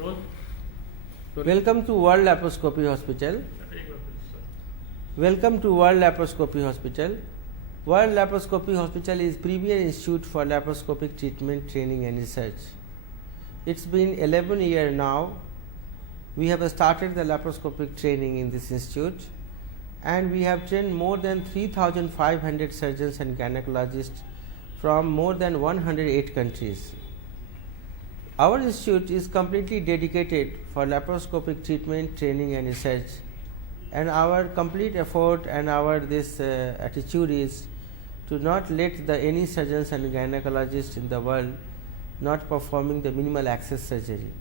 Welcome to World Laparoscopy Hospital. Welcome to World Laparoscopy Hospital. World Laparoscopy Hospital is premier institute for laparoscopic treatment, training and research. It's been 11 years now. We have started the laparoscopic training in this institute, and we have trained more than 3,500 surgeons and gynecologists from more than 108 countries. Our institute is completely dedicated for laparoscopic treatment, training and research, and our complete effort and our attitude is to not let any surgeons and gynecologists in the world not performing the minimal access surgery.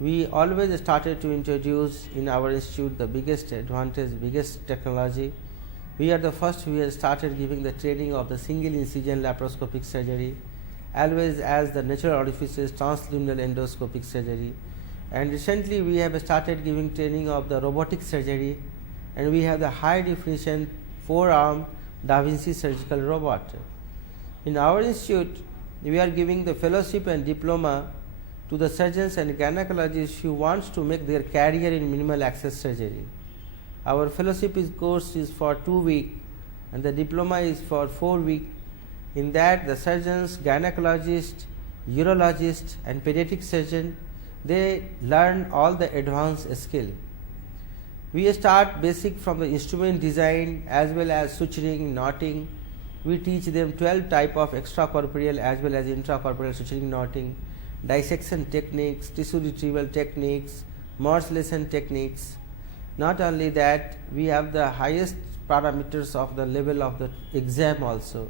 We always started to introduce in our institute the biggest advantage, biggest technology. We are the first who have started giving the training of the single incision laparoscopic surgery, always as the natural orifices transluminal endoscopic surgery, and recently we have started giving training of the robotic surgery, and we have the high definition 4-arm Da Vinci surgical robot. In our institute, we are giving the fellowship and diploma to the surgeons and gynecologists who wants to make their career in minimal access surgery. Our fellowship course is for 2 weeks and the diploma is for 4 weeks. In that, the surgeons, gynecologists, urologists and pediatric surgeon, they learn all the advanced skill. We start basic from the instrument design as well as suturing, knotting. We teach them 12 type of extracorporeal as well as intracorporeal suturing, knotting, dissection techniques, tissue retrieval techniques, morcellation techniques. Not only that, we have the highest parameters of the level of the exam also.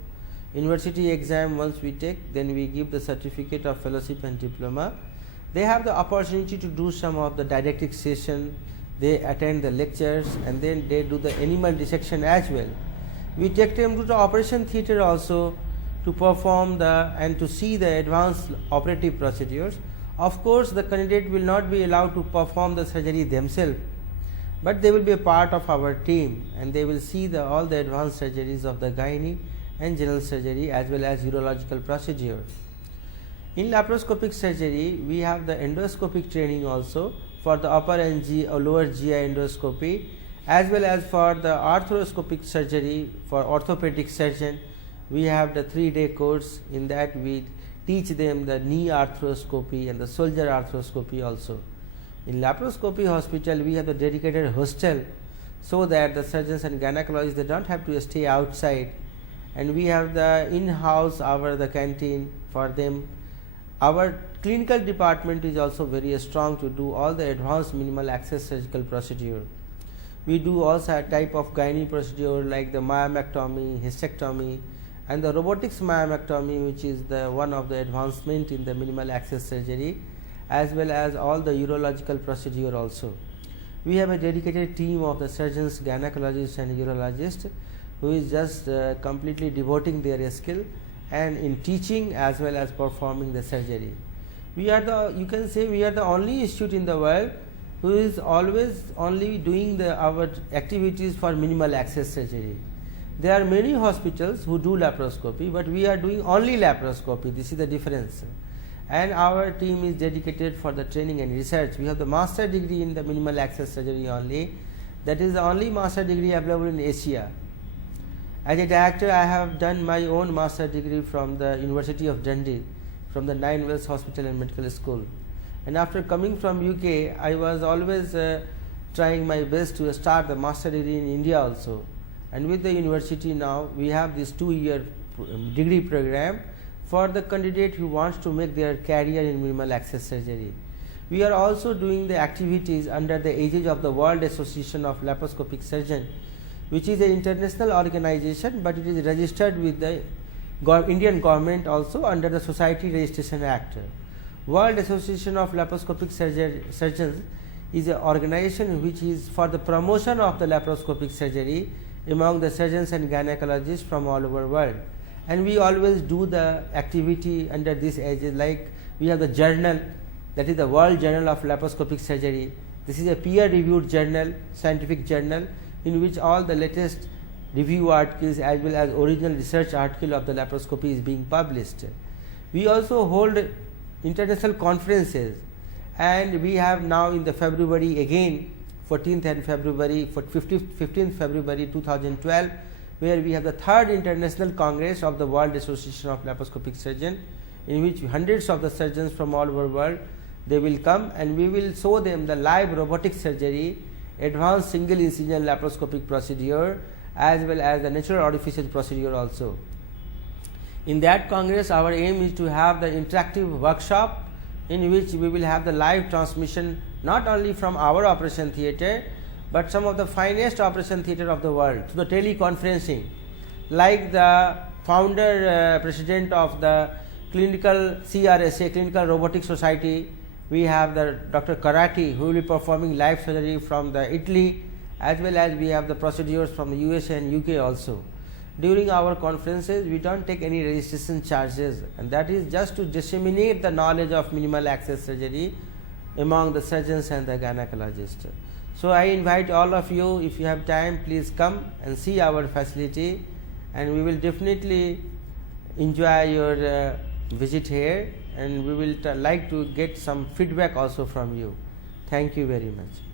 University exam once we take, then we give the certificate of fellowship and diploma. They have the opportunity to do some of the didactic session, they attend the lectures, and then they do the animal dissection as well. We take them to the operation theatre also to perform and to see the advanced operative procedures. Of course, the candidate will not be allowed to perform the surgery themselves, but they will be a part of our team and they will see all the advanced surgeries of the gynae and general surgery as well as urological procedures. In laparoscopic surgery, we have the endoscopic training also for the upper and lower GI endoscopy, as well as for the arthroscopic surgery for orthopedic surgeon. We have the 3-day course. In that, we teach them the knee arthroscopy and the shoulder arthroscopy also. In laparoscopy hospital, we have the dedicated hostel so that the surgeons and gynecologists, they don't have to stay outside, and we have the in-house the canteen for them. Our clinical department is also very strong to do all the advanced minimal access surgical procedure. We do also a type of gynae procedure like the myomectomy, hysterectomy, and the robotics myomectomy, which is one of the advancement in the minimal access surgery, as well as all the urological procedure also. We have a dedicated team of the surgeons, gynecologists and urologists who is just completely devoting their skill and in teaching as well as performing the surgery. You can say we are the only institute in the world who is always only doing our activities for minimal access surgery. There are many hospitals who do laparoscopy, but we are doing only laparoscopy. This is the difference. And our team is dedicated for the training and research. We have the master degree in the minimal access surgery only. That is the only master degree available in Asia. As a director, I have done my own master degree from the University of Dundee, from the Nine Wells Hospital and Medical School. And after coming from UK, I was always trying my best to start the master degree in India also. And with the university now, we have this 2-year degree program for the candidate who wants to make their career in minimal access surgery. We are also doing the activities under the aegis of the World Association of Laparoscopic Surgeons, which is an international organization, but it is registered with the Indian government also under the Society Registration Act. World Association of Laparoscopic Surgeons is an organization which is for the promotion of the laparoscopic surgery among the surgeons and gynecologists from all over the world. And we always do the activity under this aegis, like we have the journal, that is the World Journal of Laparoscopic Surgery. This is a peer-reviewed journal, scientific journal, in which all the latest review articles as well as original research article of the laparoscopy is being published. We also hold international conferences and we have now in the February again 14th and February 15th February 2012, where we have the 3rd International Congress of the World Association of Laparoscopic Surgeons, in which hundreds of the surgeons from all over the world, they will come, and we will show them the live robotic surgery, advanced single incision laparoscopic procedure, as well as the natural orifices procedure also. In that congress, our aim is to have the interactive workshop, in which we will have the live transmission not only from our operation theatre, but some of the finest operation theatre of the world, to the teleconferencing, like the founder president of the clinical CRSA, Clinical Robotic Society. We have the Dr. Karati, who will be performing live surgery from the Italy, as well as we have the procedures from the USA and UK also. During our conferences, we don't take any registration charges, and that is just to disseminate the knowledge of minimal access surgery among the surgeons and the gynecologists. So I invite all of you, if you have time, please come and see our facility, and we will definitely enjoy your visit here, and we will like to get some feedback also from you. Thank you very much.